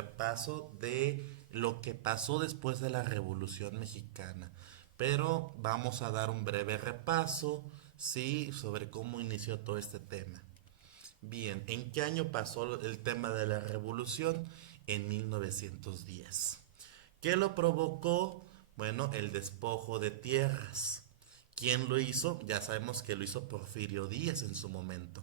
repaso de lo que pasó después de la Revolución Mexicana. Pero vamos a dar un breve repaso, sí, sobre cómo inició todo este tema. Bien, ¿en qué año pasó el tema de la revolución? En 1910. ¿Qué lo provocó? Bueno, el despojo de tierras. ¿Quién lo hizo? Ya sabemos que lo hizo Porfirio Díaz en su momento.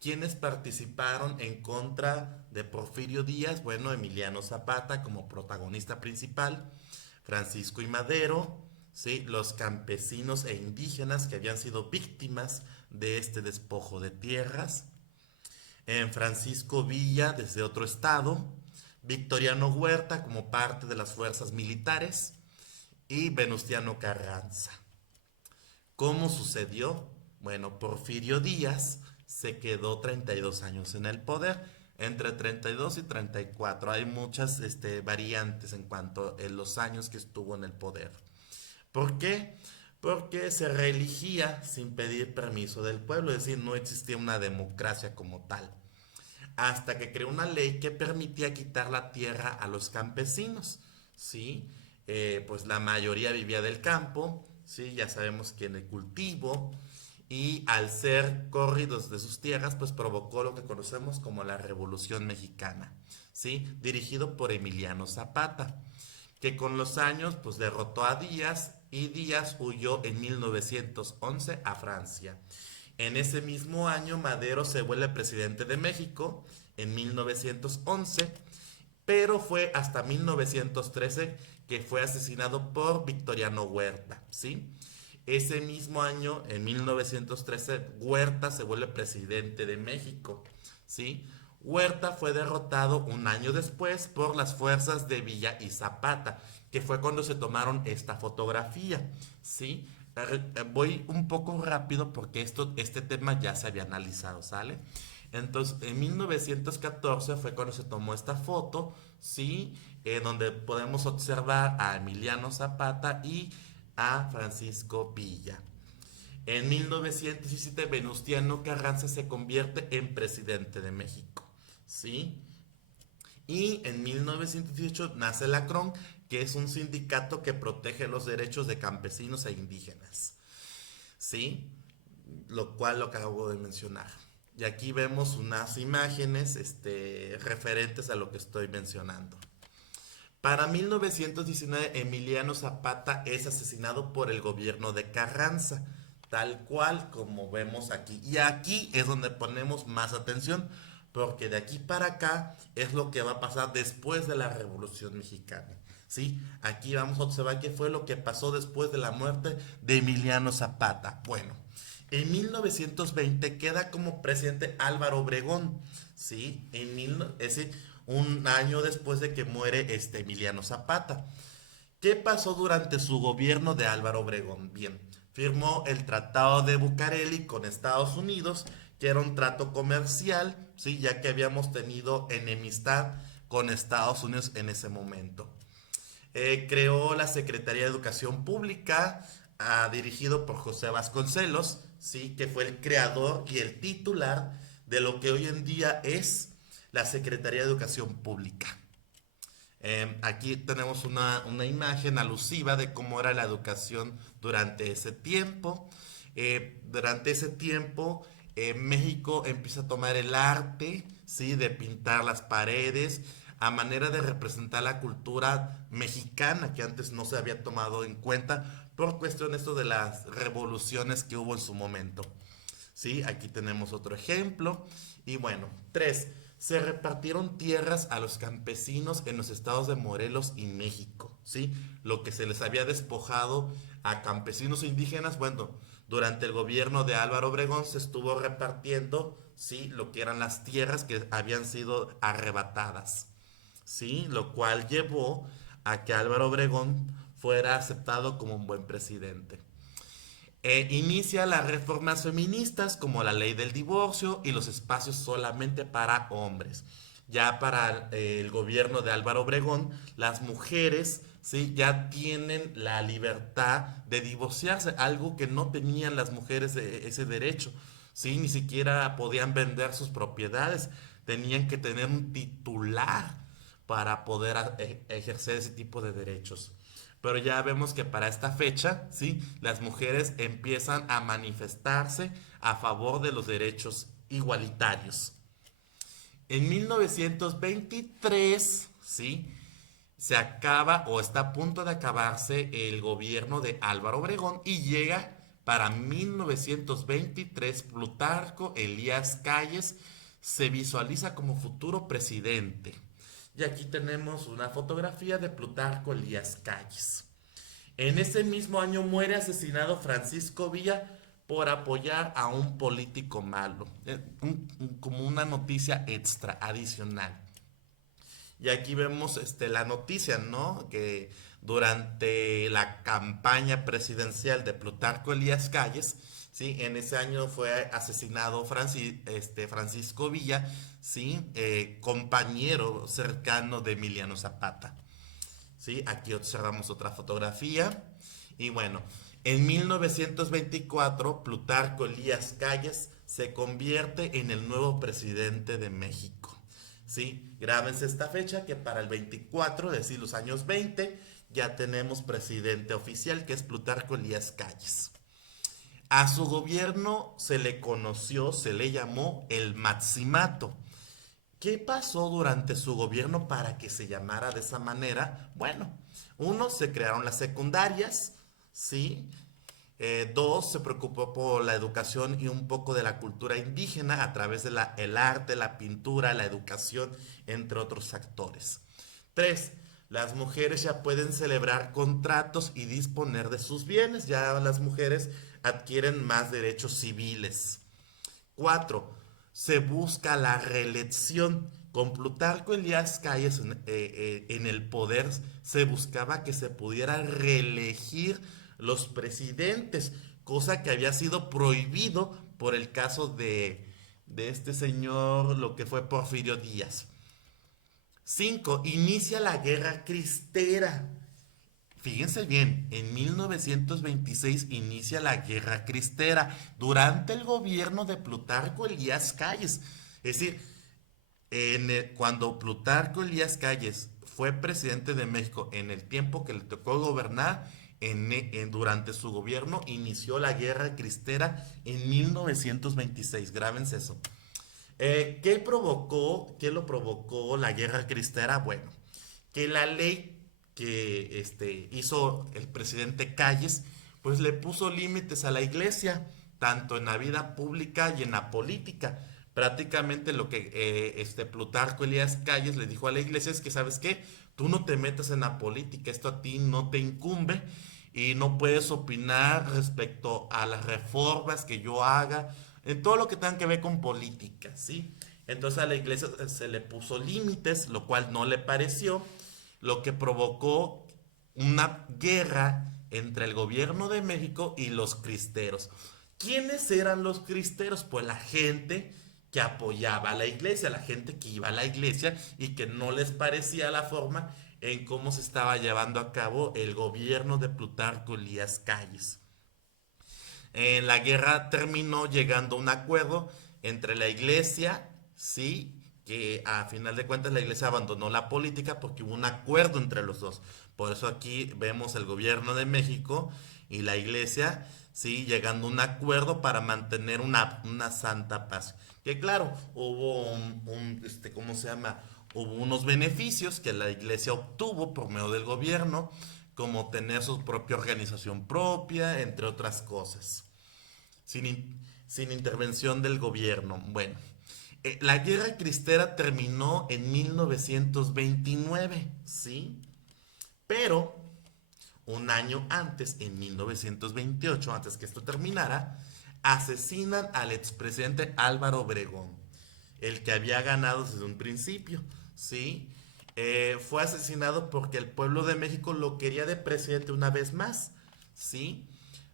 ¿Quiénes participaron en contra de Porfirio Díaz? Bueno, Emiliano Zapata como protagonista principal, Francisco y Madero, ¿sí? Los campesinos e indígenas que habían sido víctimas de este despojo de tierras, en Francisco Villa desde otro estado, Victoriano Huerta como parte de las fuerzas militares y Venustiano Carranza. ¿Cómo sucedió? Bueno, Porfirio Díaz se quedó 32 años en el poder, entre 32 y 34. Hay muchas variantes en cuanto a los años que estuvo en el poder. ¿Por qué? Porque se reelegía sin pedir permiso del pueblo, es decir, no existía una democracia como tal hasta que creó una ley que permitía quitar la tierra a los campesinos, ¿sí? Pues la mayoría vivía del campo, ¿sí? Ya sabemos que en el cultivo, y al ser corridos de sus tierras, pues provocó lo que conocemos como la Revolución Mexicana, ¿sí? Dirigido por Emiliano Zapata, que con los años pues derrotó a Díaz y Díaz huyó en 1911 a Francia. En ese mismo año Madero se vuelve presidente de México en 1911, pero fue hasta 1913 que fue asesinado por Victoriano Huerta, ¿sí? Ese mismo año, en 1913, Huerta se vuelve presidente de México, ¿sí? Huerta fue derrotado un año después por las fuerzas de Villa y Zapata, que fue cuando se tomaron esta fotografía, ¿sí? Voy un poco rápido porque este tema ya se había analizado, ¿sale? Entonces, en 1914 fue cuando se tomó esta foto, ¿sí? Donde podemos observar a Emiliano Zapata y a Francisco Villa. En 1917, Venustiano Carranza se convierte en presidente de México, ¿sí? Y en 1918 nace la CRON, que es un sindicato que protege los derechos de campesinos e indígenas, ¿sí? Lo cual lo acabo de mencionar. Y aquí vemos unas imágenes referentes a lo que estoy mencionando. Para 1919, Emiliano Zapata es asesinado por el gobierno de Carranza, tal cual como vemos aquí. Y aquí es donde ponemos más atención, porque de aquí para acá es lo que va a pasar después de la Revolución Mexicana. ¿Sí? Aquí vamos a observar qué fue lo que pasó después de la muerte de Emiliano Zapata. Bueno, en 1920 queda como presidente Álvaro Obregón, ¿sí? Es decir, un año después de que muere Emiliano Zapata. ¿Qué pasó durante su gobierno de Álvaro Obregón? Bien, firmó el Tratado de Bucareli con Estados Unidos, que era un trato comercial, ¿sí? Ya que habíamos tenido enemistad con Estados Unidos en ese momento. Creó la Secretaría de Educación Pública, dirigido por José Vasconcelos, ¿sí? Que fue el creador y el titular de lo que hoy en día es la Secretaría de Educación Pública. Aquí tenemos una imagen alusiva de cómo era la educación durante ese tiempo. Durante ese tiempo, México empieza a tomar el arte, ¿sí? De pintar las paredes a manera de representar la cultura mexicana que antes no se había tomado en cuenta por cuestión esto de las revoluciones que hubo en su momento. ¿Sí? Aquí tenemos otro ejemplo. Y bueno, tres, se repartieron tierras a los campesinos en los estados de Morelos y México, ¿sí? Lo que se les había despojado a campesinos e indígenas, bueno, durante el gobierno de Álvaro Obregón se estuvo repartiendo, ¿sí? Lo que eran las tierras que habían sido arrebatadas, ¿sí? Lo cual llevó a que Álvaro Obregón fuera aceptado como un buen presidente. Inicia las reformas feministas como la ley del divorcio y los espacios solamente para hombres. Ya para el gobierno de Álvaro Obregón, las mujeres, ¿sí? Ya tienen la libertad de divorciarse, algo que no tenían las mujeres ese derecho. ¿Sí? Ni siquiera podían vender sus propiedades, tenían que tener un titular para poder ejercer ese tipo de derechos. Pero ya vemos que para esta fecha, ¿sí? Las mujeres empiezan a manifestarse a favor de los derechos igualitarios. En 1923, ¿sí? Se acaba o está a punto de acabarse el gobierno de Álvaro Obregón y llega para 1923 Plutarco Elías Calles se visualiza como futuro presidente. Y aquí tenemos una fotografía de Plutarco Elías Calles. En ese mismo año muere asesinado Francisco Villa por apoyar a un político malo, como una noticia extra, adicional. Y aquí vemos la noticia, ¿no? Que durante la campaña presidencial de Plutarco Elías Calles, ¿sí? En ese año fue asesinado Francisco Villa, ¿sí? Compañero cercano de Emiliano Zapata. ¿Sí? Aquí observamos otra fotografía. Y bueno, en 1924, Plutarco Elías Calles se convierte en el nuevo presidente de México. ¿Sí? Grábense esta fecha que para el 24, es decir, los años 20, ya tenemos presidente oficial que es Plutarco Elías Calles. A su gobierno se le conoció, se le llamó el Maximato. ¿Qué pasó durante su gobierno para que se llamara de esa manera? Bueno, uno, se crearon las secundarias, ¿sí? Dos, se preocupó por la educación y un poco de la cultura indígena a través de el arte, la pintura, la educación, entre otros factores. Tres, las mujeres ya pueden celebrar contratos y disponer de sus bienes, ya las mujeres adquieren más derechos civiles. 4. Se busca la reelección. Con Plutarco Elías Calles en el poder se buscaba que se pudiera reelegir los presidentes, cosa que había sido prohibido por el caso de este señor, lo que fue Porfirio Díaz. 5. Inicia la guerra cristera. Fíjense bien, en 1926 inicia la Guerra Cristera durante el gobierno de Plutarco Elías Calles. Es decir, cuando Plutarco Elías Calles fue presidente de México, en el tiempo que le tocó gobernar, durante su gobierno inició la Guerra Cristera en 1926. Grábense eso. ¿Qué lo provocó la Guerra Cristera? Bueno, que la ley que hizo el presidente Calles, pues le puso límites a la iglesia, tanto en la vida pública y en la política. Prácticamente lo que Plutarco Elías Calles le dijo a la iglesia es que, ¿sabes qué? Tú no te metas en la política, esto a ti no te incumbe y no puedes opinar respecto a las reformas que yo haga, en todo lo que tenga que ver con política, ¿sí? Entonces a la iglesia se le puso límites, lo cual no le pareció, lo que provocó una guerra entre el gobierno de México y los cristeros. ¿Quiénes eran los cristeros? Pues la gente que apoyaba a la iglesia, la gente que iba a la iglesia y que no les parecía la forma en cómo se estaba llevando a cabo el gobierno de Plutarco Elías Calles. La guerra terminó llegando a un acuerdo entre la iglesia, sí, que a final de cuentas la iglesia abandonó la política porque hubo un acuerdo entre los dos. Por eso aquí vemos el gobierno de México y la iglesia, sí, llegando a un acuerdo para mantener una santa paz. Que claro, hubo ¿cómo se llama? Hubo unos beneficios que la iglesia obtuvo por medio del gobierno, como tener su propia organización propia, entre otras cosas, sin intervención del gobierno. Bueno, la guerra cristera terminó en 1929, ¿sí? Pero un año antes, en 1928, antes que esto terminara, asesinan al expresidente Álvaro Obregón, el que había ganado desde un principio, ¿sí? Fue asesinado porque el pueblo de México lo quería de presidente una vez más, ¿sí?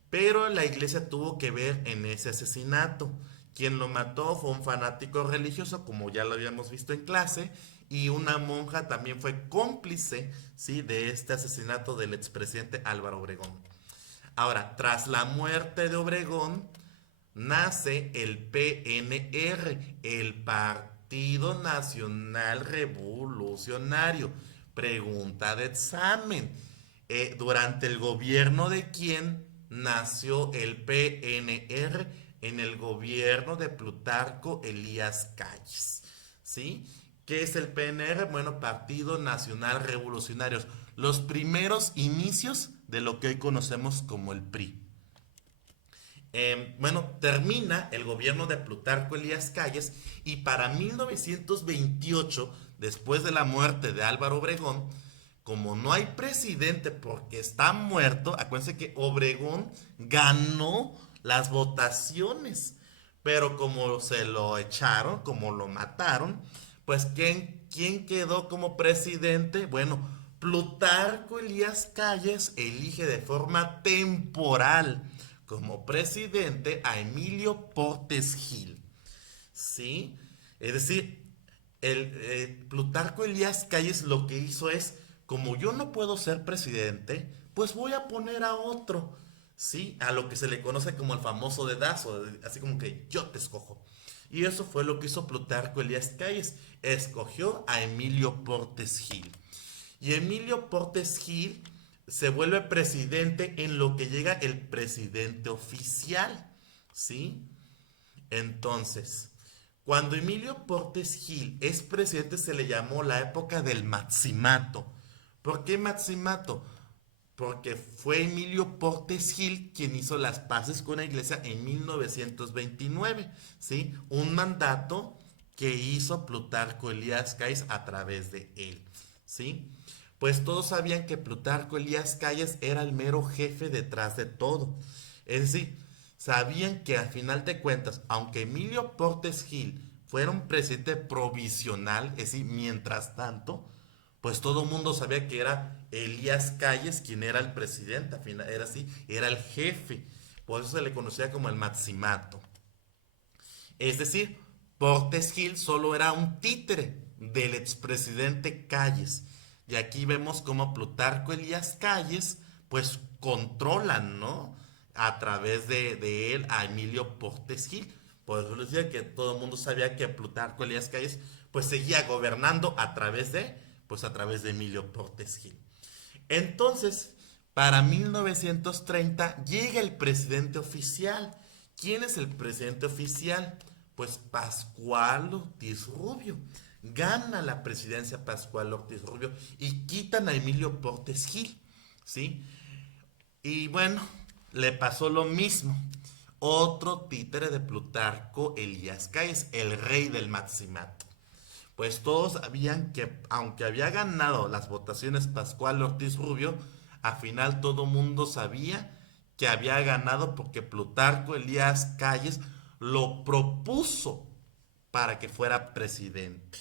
Pero la iglesia tuvo que ver en ese asesinato. Quien lo mató fue un fanático religioso, como ya lo habíamos visto en clase, y una monja también fue cómplice, ¿sí?, de este asesinato del expresidente Álvaro Obregón. Ahora, tras la muerte de Obregón, nace el PNR, el Partido Nacional Revolucionario. Pregunta de examen. ¿Durante el gobierno de quién nació el PNR? En el gobierno de Plutarco Elías Calles. ¿Sí? ¿Qué es el PNR? Bueno, Partido Nacional Revolucionarios. Los primeros inicios de lo que hoy conocemos como el PRI. Bueno, termina el gobierno de Plutarco Elías Calles y para 1928, después de la muerte de Álvaro Obregón, como no hay presidente porque está muerto, acuérdense que Obregón ganó las votaciones, pero como se lo echaron, como lo mataron, pues ¿quién quedó como presidente? Bueno, Plutarco Elías Calles elige de forma temporal como presidente a Emilio Portes Gil. ¿Sí? Es decir, Plutarco Elías Calles lo que hizo es, como yo no puedo ser presidente, pues voy a poner a otro, ¿sí? A lo que se le conoce como el famoso dedazo, así como que yo te escojo. Y eso fue lo que hizo Plutarco Elías Calles, escogió a Emilio Portes Gil. Y Emilio Portes Gil se vuelve presidente en lo que llega el presidente oficial, ¿sí? Entonces, cuando Emilio Portes Gil es presidente se le llamó la época del Maximato. ¿Por qué Maximato? Porque fue Emilio Portes Gil quien hizo las paces con la iglesia en 1929, ¿sí? Un mandato que hizo Plutarco Elías Calles a través de él, ¿sí? Pues todos sabían que Plutarco Elías Calles era el mero jefe detrás de todo. Es decir, sabían que al final de cuentas, aunque Emilio Portes Gil fuera un presidente provisional, es decir, mientras tanto, pues todo el mundo sabía que era Elías Calles quien era el presidente, al final era así, era el jefe, por eso se le conocía como el Maximato. Es decir, Portes Gil solo era un títere del expresidente Calles. Y aquí vemos cómo Plutarco Elías Calles, pues controlan, ¿no? A través de él a Emilio Portes Gil. Por eso les decía que todo el mundo sabía que Plutarco Elías Calles, pues seguía gobernando pues a través de Emilio Portes Gil. Entonces, para 1930 llega el presidente oficial. ¿Quién es el presidente oficial? Pues Pascual Ortiz Rubio. Gana la presidencia Pascual Ortiz Rubio y quitan a Emilio Portes Gil, ¿sí? Y bueno, le pasó lo mismo. Otro títere de Plutarco Elías Calles, el rey del Maximato. Pues todos sabían que aunque había ganado las votaciones Pascual Ortiz Rubio, al final todo mundo sabía que había ganado porque Plutarco Elías Calles lo propuso para que fuera presidente.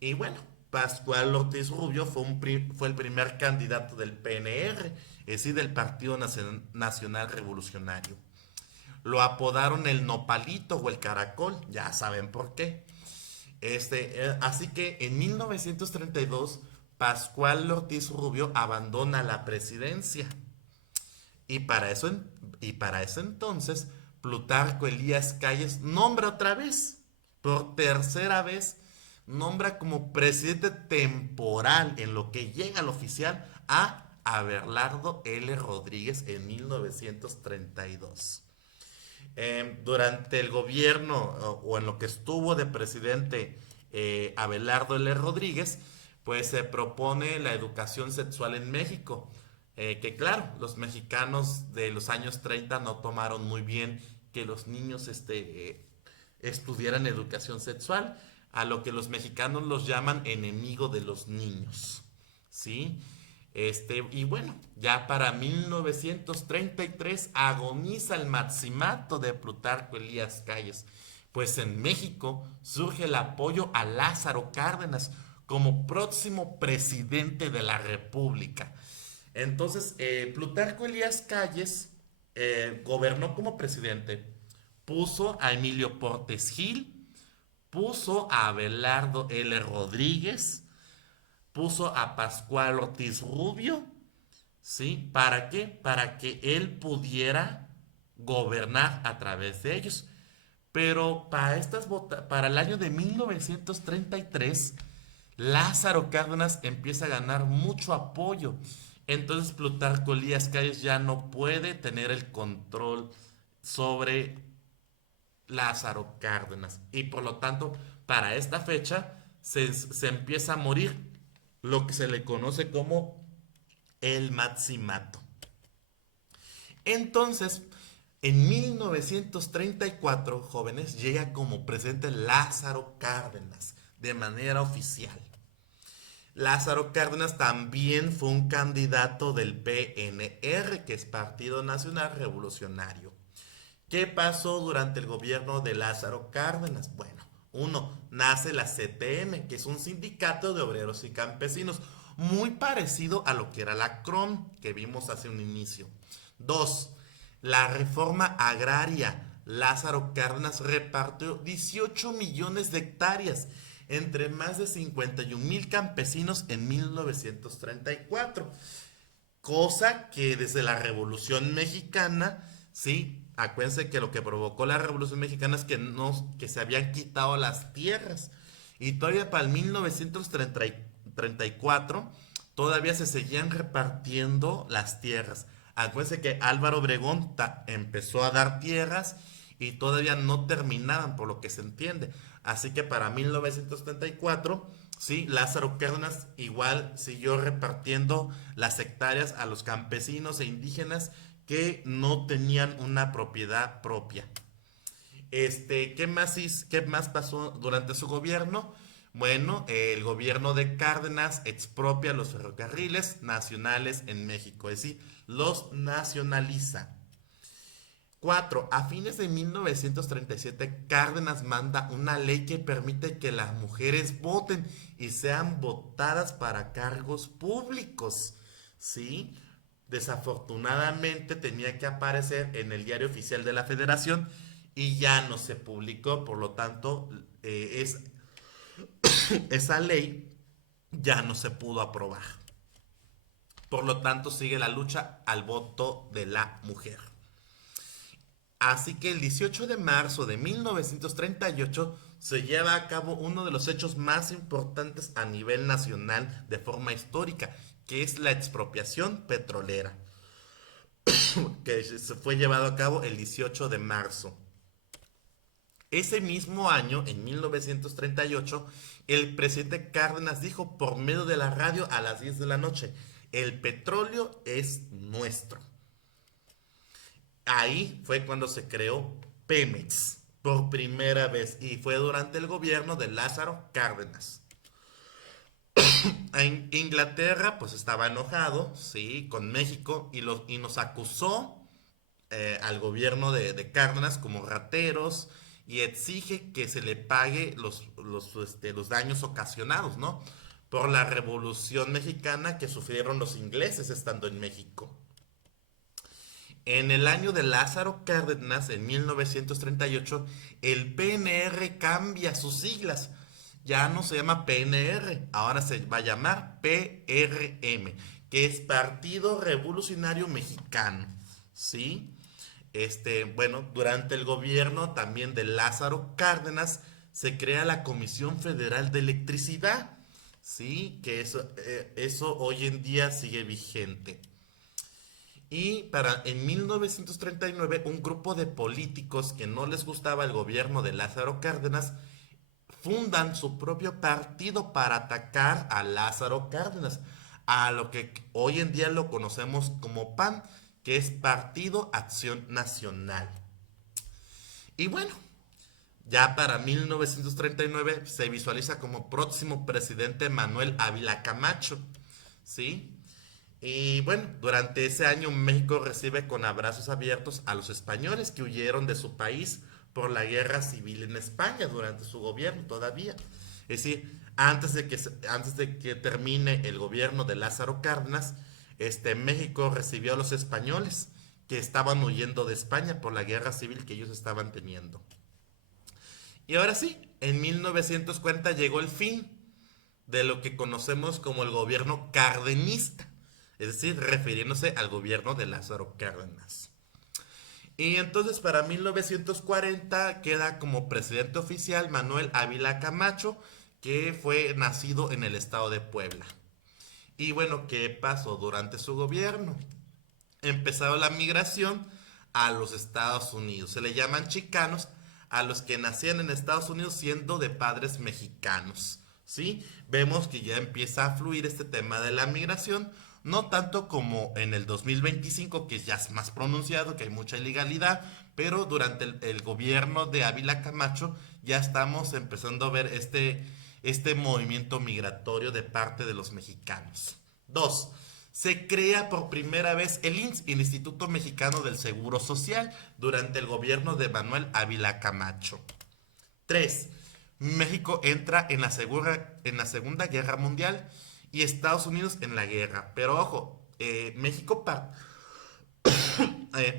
Y bueno, Pascual Ortiz Rubio fue el primer candidato del PNR, es decir, del Partido Nacional Revolucionario. Lo apodaron el nopalito o el caracol, ya saben por qué. Así que en 1932 Pascual Ortiz Rubio abandona la presidencia y y para ese entonces Plutarco Elías Calles nombra otra vez, por tercera vez, nombra como presidente temporal en lo que llega al oficial a Abelardo L. Rodríguez en 1932. Durante el gobierno o en lo que estuvo de presidente Abelardo L. Rodríguez, pues se propone la educación sexual en México. Que claro, los mexicanos de los años 30 no tomaron muy bien que los niños estudiaran educación sexual, a lo que los mexicanos los llaman enemigo de los niños. ¿Sí? Y bueno, ya para 1933 agoniza el maximato de Plutarco Elías Calles, pues en México surge el apoyo a Lázaro Cárdenas como próximo presidente de la República. Entonces, Plutarco Elías Calles gobernó como presidente, puso a Emilio Portes Gil, puso a Abelardo L. Rodríguez, puso a Pascual Ortiz Rubio, ¿sí? ¿Para qué? Para que él pudiera gobernar a través de ellos. Pero para el año de 1933, Lázaro Cárdenas empieza a ganar mucho apoyo. Entonces Plutarco Elías Calles ya no puede tener el control sobre Lázaro Cárdenas. Y por lo tanto, para esta fecha se empieza a morir lo que se le conoce como el Maximato. Entonces, en 1934, jóvenes, llega como presidente Lázaro Cárdenas de manera oficial. Lázaro Cárdenas también fue un candidato del PNR, que es Partido Nacional Revolucionario. ¿Qué pasó durante el gobierno de Lázaro Cárdenas? Bueno, uno, nace la CTM, que es un sindicato de obreros y campesinos, muy parecido a lo que era la CROM, que vimos hace un inicio. Dos, la reforma agraria. Lázaro Cárdenas repartió 18 millones de hectáreas entre más de 51,000 campesinos en 1934. Cosa que desde la Revolución Mexicana, sí, acuérdense que lo que provocó la Revolución Mexicana es que, no, que se habían quitado las tierras. Y todavía para el 1934 todavía se seguían repartiendo las tierras. Acuérdense que Álvaro Obregón empezó a dar tierras y todavía no terminaban, por lo que se entiende. Así que para 1934, sí, Lázaro Cárdenas igual siguió repartiendo las hectáreas a los campesinos e indígenas que no tenían una propiedad propia. ¿Qué más pasó durante su gobierno? Bueno, el gobierno de Cárdenas expropia los ferrocarriles nacionales en México, es decir, los nacionaliza. 4. A fines de 1937, Cárdenas manda una ley que permite que las mujeres voten y sean votadas para cargos públicos. ¿Sí? Desafortunadamente tenía que aparecer en el diario oficial de la Federación y ya no se publicó, por lo tanto, esa ley ya no se pudo aprobar. Por lo tanto, sigue la lucha al voto de la mujer. Así que el 18 de marzo de 1938 se lleva a cabo uno de los hechos más importantes a nivel nacional de forma histórica, que es la expropiación petrolera, que se fue llevado a cabo el 18 de marzo. Ese mismo año, en 1938, el presidente Cárdenas dijo por medio de la radio a las 10 de la noche, el petróleo es nuestro. Ahí fue cuando se creó Pemex por primera vez y fue durante el gobierno de Lázaro Cárdenas. En Inglaterra pues estaba enojado, sí, con México y nos acusó al gobierno de Cárdenas como rateros y exige que se le pague los daños ocasionados, ¿no? Por la Revolución Mexicana que sufrieron los ingleses estando en México. En el año de Lázaro Cárdenas, en 1938, el PNR cambia sus siglas. Ya no se llama PNR, ahora se va a llamar PRM, que es Partido Revolucionario Mexicano. ¿Sí? Bueno, durante el gobierno también de Lázaro Cárdenas se crea la Comisión Federal de Electricidad. ¿Sí? Que eso hoy en día sigue vigente. Y en 1939, un grupo de políticos que no les gustaba el gobierno de Lázaro Cárdenas fundan su propio partido para atacar a Lázaro Cárdenas, a lo que hoy en día lo conocemos como PAN, que es Partido Acción Nacional. Y bueno, ya para 1939 se visualiza como próximo presidente Manuel Ávila Camacho, ¿sí? Y bueno, durante ese año México recibe con abrazos abiertos a los españoles que huyeron de su país por la guerra civil en España durante su gobierno todavía. Es decir, antes de que termine el gobierno de Lázaro Cárdenas, México recibió a los españoles que estaban huyendo de España por la guerra civil que ellos estaban teniendo. Y ahora sí, en 1940 llegó el fin de lo que conocemos como el gobierno cardenista, es decir, refiriéndose al gobierno de Lázaro Cárdenas. Y entonces para 1940 queda como presidente oficial Manuel Ávila Camacho, que fue nacido en el estado de Puebla. Y bueno, ¿qué pasó durante su gobierno? Empezó la migración a los Estados Unidos. Se le llaman chicanos a los que nacían en Estados Unidos siendo de padres mexicanos. ¿Sí? Vemos que ya empieza a fluir este tema de la migración, no tanto como en el 2025, que ya es más pronunciado, que hay mucha ilegalidad, pero durante el gobierno de Ávila Camacho ya estamos empezando a ver este movimiento migratorio de parte de los mexicanos. Dos, se crea por primera vez el INSS, el Instituto Mexicano del Seguro Social, durante el gobierno de Manuel Ávila Camacho. 3. México entra en la Segunda Guerra Mundial y Estados Unidos en la guerra. Pero ojo, México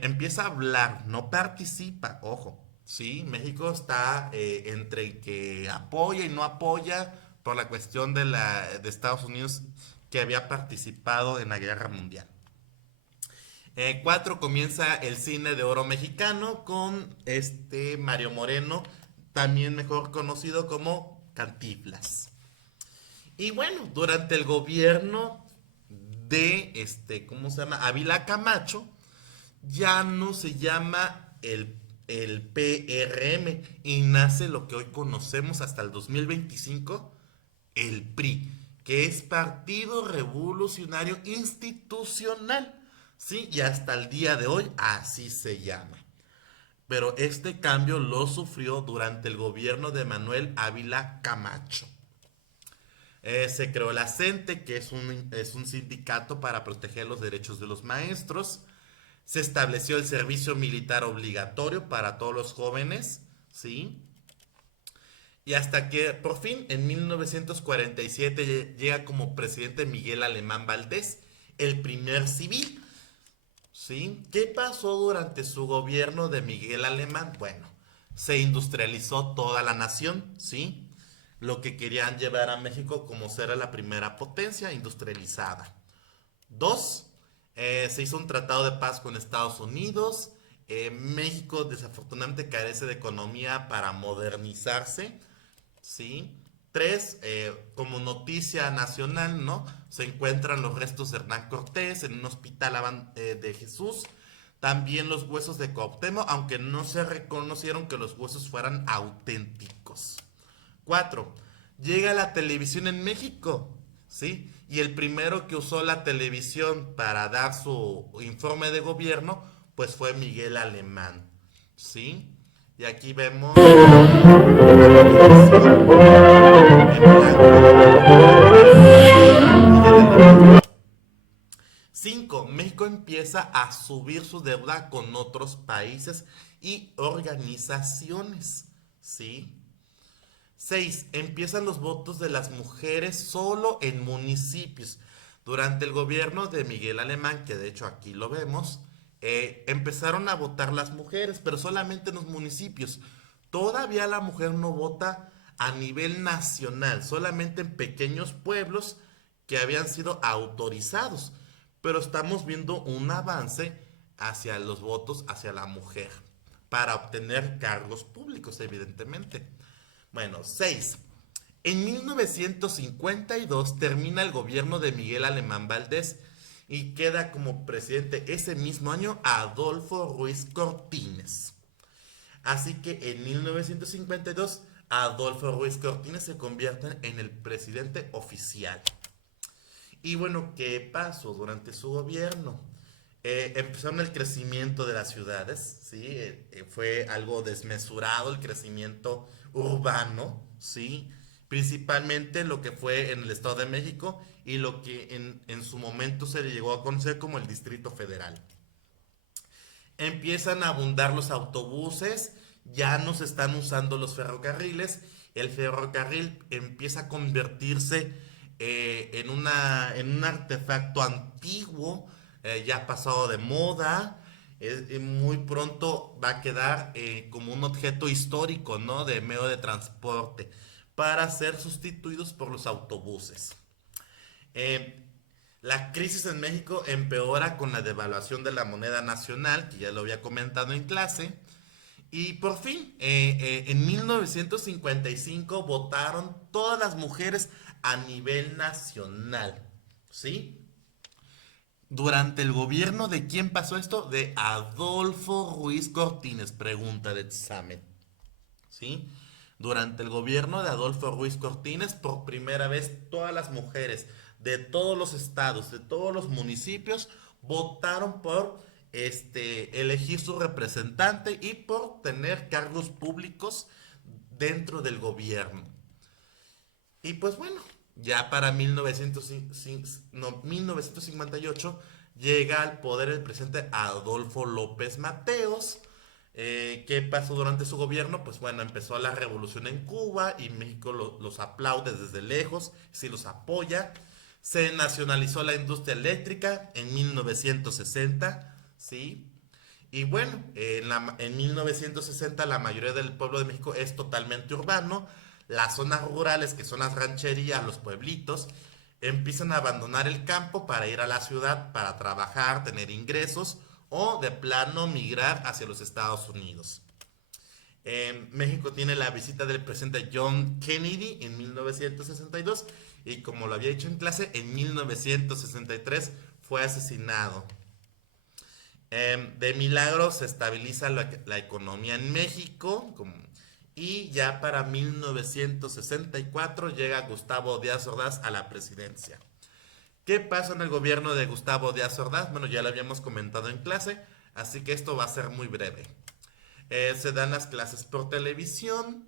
empieza a hablar, no participa, ojo. Sí, México está entre que apoya y no apoya por la cuestión de Estados Unidos que había participado en la Guerra Mundial. 4 comienza el cine de oro mexicano con Mario Moreno, también mejor conocido como Cantinflas. Y bueno, durante el gobierno de ¿cómo se llama? Ávila Camacho, ya no se llama el PRM y nace lo que hoy conocemos hasta el 2025, el PRI, que es Partido Revolucionario Institucional. Sí, y hasta el día de hoy así se llama. Pero este cambio lo sufrió durante el gobierno de Manuel Ávila Camacho. Se creó la CENTE, que es un sindicato para proteger los derechos de los maestros. Se estableció el servicio militar obligatorio para todos los jóvenes, ¿sí? Y hasta que por fin en 1947 llega como presidente Miguel Alemán Valdés, el primer civil, ¿sí? ¿Qué pasó durante su gobierno de Miguel Alemán? Bueno, se industrializó toda la nación, ¿sí? Lo que querían llevar a México como ser la primera potencia industrializada. Dos, se hizo un tratado de paz con Estados Unidos. México desafortunadamente carece de economía para modernizarse, ¿sí? Tres, como noticia nacional, ¿no? Se encuentran los restos de Hernán Cortés en un hospital de Jesús. También los huesos de Cuauhtémoc, aunque no se reconocieron que los huesos fueran auténticos. 4. Llega la televisión en México, ¿sí? Y el primero que usó la televisión para dar su informe de gobierno, pues fue Miguel Alemán, ¿sí? Y aquí vemos la televisión en blanco y negro de Miguel Alemán. 5. México empieza a subir su deuda con otros países y organizaciones, ¿sí? 6. Empiezan los votos de las mujeres solo en municipios. Durante el gobierno de Miguel Alemán, que de hecho aquí lo vemos, empezaron a votar las mujeres, pero solamente en los municipios. Todavía la mujer no vota a nivel nacional, solamente en pequeños pueblos que habían sido autorizados. Pero estamos viendo un avance hacia los votos hacia la mujer para obtener cargos públicos, evidentemente. Bueno, 6. En 1952 termina el gobierno de Miguel Alemán Valdés y queda como presidente ese mismo año Adolfo Ruiz Cortines. Así que en 1952 Adolfo Ruiz Cortines se convierte en el presidente oficial. Y bueno, ¿qué pasó durante su gobierno? Empezaron el crecimiento de las ciudades, ¿sí? Fue algo desmesurado el crecimiento urbano, ¿sí? Principalmente lo que fue en el Estado de México y lo que en su momento se le llegó a conocer como el Distrito Federal. Empiezan a abundar los autobuses, ya no se están usando los ferrocarriles, el ferrocarril empieza a convertirse en un artefacto antiguo, ya pasado de moda, muy pronto va a quedar como un objeto histórico, ¿no? De medio de transporte, para ser sustituidos por los autobuses. Eh, La crisis en México empeora con la devaluación de la moneda nacional, que ya lo había comentado en clase. Y por fin, en 1955 votaron todas las mujeres a nivel nacional. ¿Sí? Durante el gobierno de quién pasó esto? De Adolfo Ruiz Cortines, pregunta de examen. ¿Sí? Durante el gobierno de Adolfo Ruiz Cortines, por primera vez todas las mujeres de todos los estados, de todos los municipios, votaron por elegir su representante y por tener cargos públicos dentro del gobierno. Y pues bueno, ya para 1958 llega al poder el presidente Adolfo López Mateos. ¿Qué pasó durante su gobierno? Pues bueno, empezó la revolución en Cuba y México los aplaude desde lejos, sí los apoya. Se nacionalizó la industria eléctrica en 1960, ¿sí? Y bueno, en 1960 la mayoría del pueblo de México es totalmente urbano. Las zonas rurales, que son las rancherías, los pueblitos, empiezan a abandonar el campo para ir a la ciudad, para trabajar, tener ingresos o de plano migrar hacia los Estados Unidos. México tiene la visita del presidente John Kennedy en 1962 y como lo había dicho en clase, en 1963 fue asesinado. De milagro se estabiliza la economía en México y ya para 1964 llega Gustavo Díaz Ordaz a la presidencia. ¿Qué pasa en el gobierno de Gustavo Díaz Ordaz? Bueno, ya lo habíamos comentado en clase, así que esto va a ser muy breve. Se dan las clases por televisión.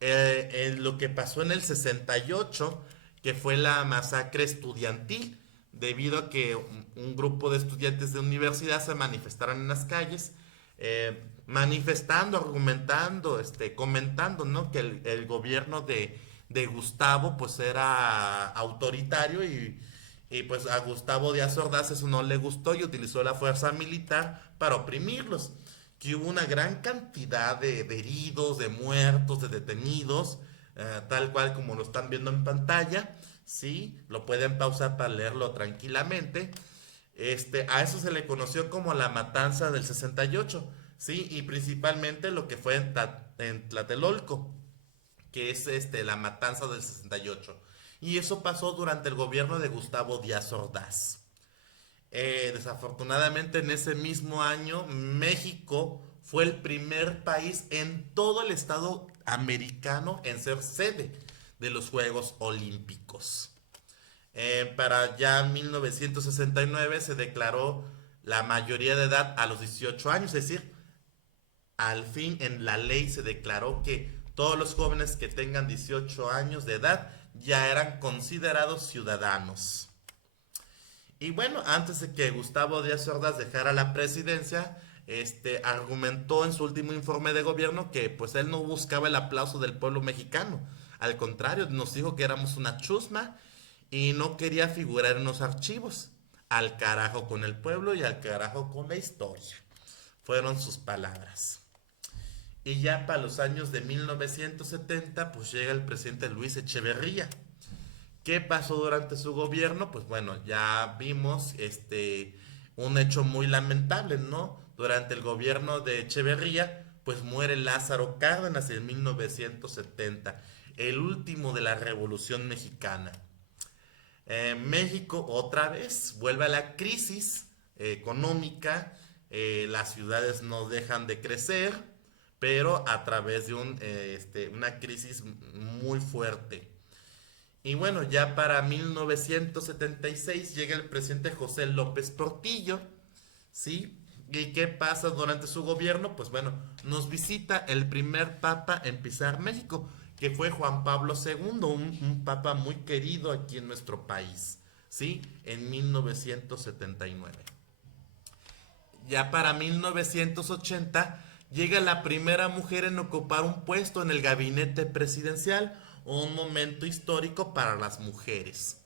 En lo que pasó en el 68, que fue la masacre estudiantil, debido a que un grupo de estudiantes de universidad se manifestaron en las calles, manifestando, argumentando, comentando, ¿no? Que el gobierno de Gustavo pues era autoritario y pues a Gustavo Díaz Ordaz eso no le gustó y utilizó la fuerza militar para oprimirlos. Que hubo una gran cantidad de heridos, de muertos, de detenidos, tal cual como lo están viendo en pantalla. Sí, lo pueden pausar para leerlo tranquilamente. A eso se le conoció como la matanza del 68, sí, y principalmente lo que fue en Tlatelolco, que es la matanza del 68. Y eso pasó durante el gobierno de Gustavo Díaz Ordaz. Desafortunadamente en ese mismo año México fue el primer país en todo el estado americano en ser sede de los Juegos Olímpicos. Para ya 1969 se declaró la mayoría de edad a los 18 años, es decir, al fin en la ley se declaró que todos los jóvenes que tengan 18 años de edad ya eran considerados ciudadanos. Y bueno, antes de que Gustavo Díaz Ordaz dejara la presidencia, argumentó en su último informe de gobierno que pues él no buscaba el aplauso del pueblo mexicano. Al contrario, nos dijo que éramos una chusma y no quería figurar en los archivos. Al carajo con el pueblo y al carajo con la historia. Fueron sus palabras. Y ya para los años de 1970, pues llega el presidente Luis Echeverría. ¿Qué pasó durante su gobierno? Pues bueno, ya vimos un hecho muy lamentable, ¿no? Durante el gobierno de Echeverría, pues muere Lázaro Cárdenas en 1970, el último de la Revolución Mexicana. México otra vez vuelve a la crisis económica, las ciudades no dejan de crecer, pero a través de una crisis muy fuerte. Y bueno, ya para 1976 llega el presidente José López Portillo, ¿sí? ¿Y qué pasa durante su gobierno? Pues bueno, nos visita el primer papa en pisar México, que fue Juan Pablo II, un papa muy querido aquí en nuestro país, ¿sí? En 1979. Ya para 1980 llega la primera mujer en ocupar un puesto en el gabinete presidencial, un momento histórico para las mujeres.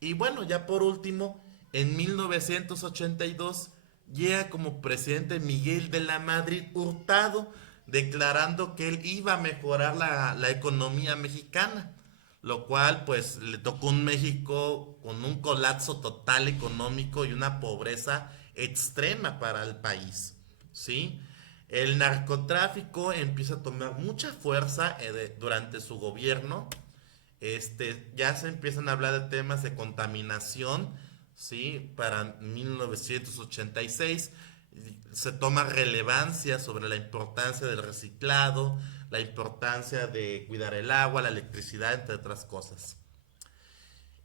Y bueno, ya por último, en 1982 llega como presidente Miguel de la Madrid Hurtado, declarando que él iba a mejorar la economía mexicana. lo cual pues le tocó un México con un colapso total económico y una pobreza extrema para el país, ¿sí? El narcotráfico empieza a tomar mucha fuerza durante su gobierno. Ya se empiezan a hablar de temas de contaminación, ¿sí? Para 1986 se toma relevancia sobre la importancia del reciclado, la importancia de cuidar el agua, la electricidad, entre otras cosas.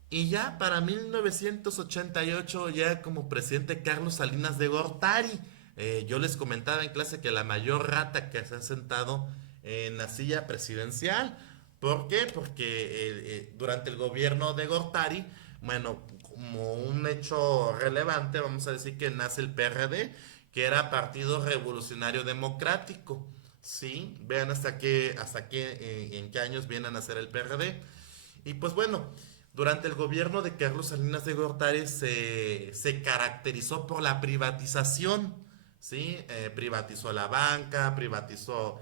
Y ya para 1988, ya como presidente Carlos Salinas de Gortari, yo les comentaba en clase que la mayor rata que se ha sentado en la silla presidencial. ¿Por qué? Porque durante el gobierno de Gortari, bueno, como un hecho relevante, vamos a decir que nace el PRD, que era Partido Revolucionario Democrático. ¿Sí? Vean en qué años viene a nacer el PRD. Y pues bueno, durante el gobierno de Carlos Salinas de Gortari se caracterizó por la privatización, ¿sí? Privatizó la banca, privatizó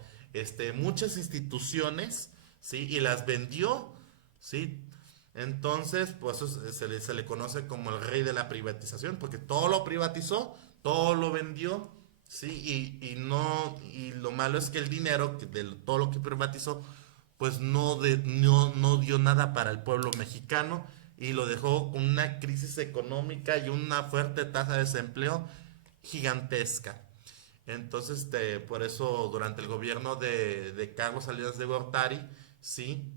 muchas instituciones, ¿sí? Y las vendió, ¿sí? Entonces, pues eso se le conoce como el rey de la privatización, porque todo lo privatizó, todo lo vendió, ¿sí? Y lo malo es que el dinero de todo lo que privatizó pues no dio nada para el pueblo mexicano y lo dejó con una crisis económica y una fuerte tasa de desempleo gigantesca. Entonces, por eso durante el gobierno de Carlos Salinas de Gortari, sí,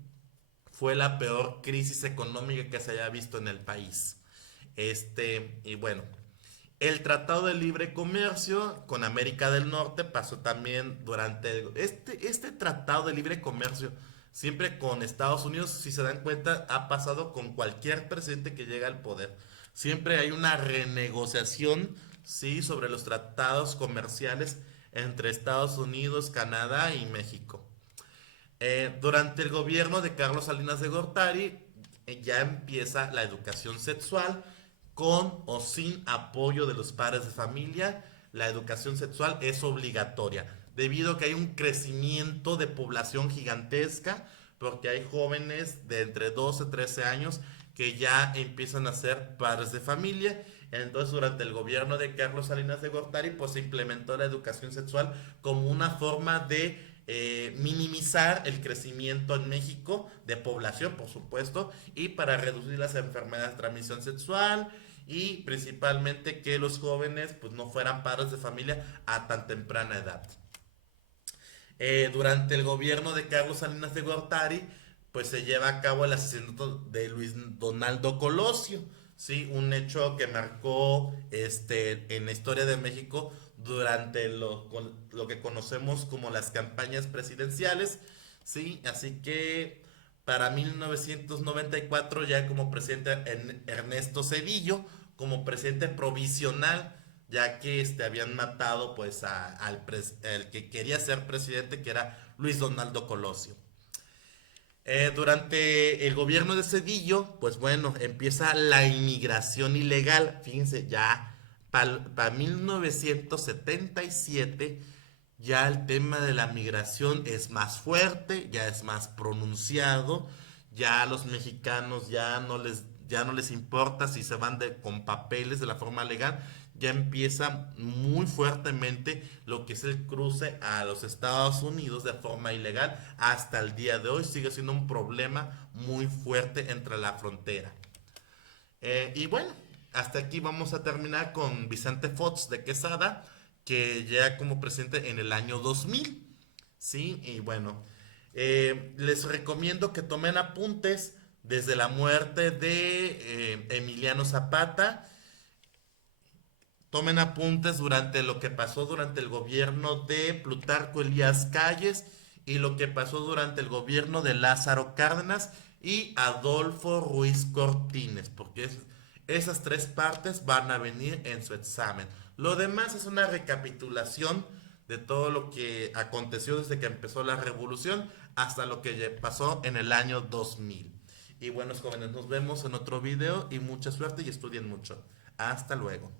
fue la peor crisis económica que se haya visto en el país. Y bueno, el Tratado de Libre Comercio con América del Norte pasó también este Tratado de Libre Comercio, siempre con Estados Unidos, si se dan cuenta, ha pasado con cualquier presidente que llega al poder. Siempre hay una renegociación, sí, sobre los tratados comerciales entre Estados Unidos, Canadá y México. Durante el gobierno de Carlos Salinas de Gortari ya empieza la educación sexual con o sin apoyo de los padres de familia. La educación sexual es obligatoria debido a que hay un crecimiento de población gigantesca porque hay jóvenes de entre 12 y 13 años que ya empiezan a ser padres de familia. Entonces, durante el gobierno de Carlos Salinas de Gortari, pues se implementó la educación sexual como una forma de minimizar el crecimiento en México de población, por supuesto, y para reducir las enfermedades de transmisión sexual y principalmente que los jóvenes pues no fueran padres de familia a tan temprana edad. Durante el gobierno de Carlos Salinas de Gortari, pues se lleva a cabo el asesinato de Luis Donaldo Colosio, ¿sí? Un hecho que marcó en la historia de México durante lo que conocemos como las campañas presidenciales, ¿sí? Así que para 1994 ya como presidente Ernesto Zedillo, como presidente provisional, ya que habían matado pues al que quería ser presidente, que era Luis Donaldo Colosio. Durante el gobierno de Cedillo, pues bueno, empieza la inmigración ilegal. Fíjense, ya para 1977 ya el tema de la migración es más fuerte, ya es más pronunciado, ya a los mexicanos ya no les importa si se van con papeles de la forma legal, ya empieza muy fuertemente lo que es el cruce a los Estados Unidos de forma ilegal. Hasta el día de hoy sigue siendo un problema muy fuerte entre la frontera. Y bueno, hasta aquí vamos a terminar con Vicente Fox de Quesada, que llega como presidente en el año 2000. ¿Sí? Y bueno, les recomiendo que tomen apuntes desde la muerte de Emiliano Zapata. Tomen apuntes durante lo que pasó durante el gobierno de Plutarco Elías Calles y lo que pasó durante el gobierno de Lázaro Cárdenas y Adolfo Ruiz Cortines, porque esas tres partes van a venir en su examen. Lo demás es una recapitulación de todo lo que aconteció desde que empezó la revolución hasta lo que pasó en el año 2000. Y buenos jóvenes, nos vemos en otro video y mucha suerte y estudien mucho. Hasta luego.